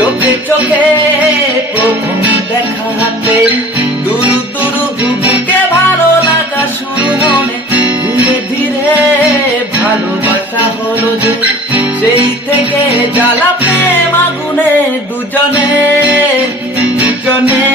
চোখে চোখে প্রথম দেখাতে দুরু দুরু বুকে ভালো লাগা শুরু মনে ধীরে ধীরে ভালোবাসা হলো যে সেই থেকে জ্বালা প্রেম আগুনে দুজনে দুজনে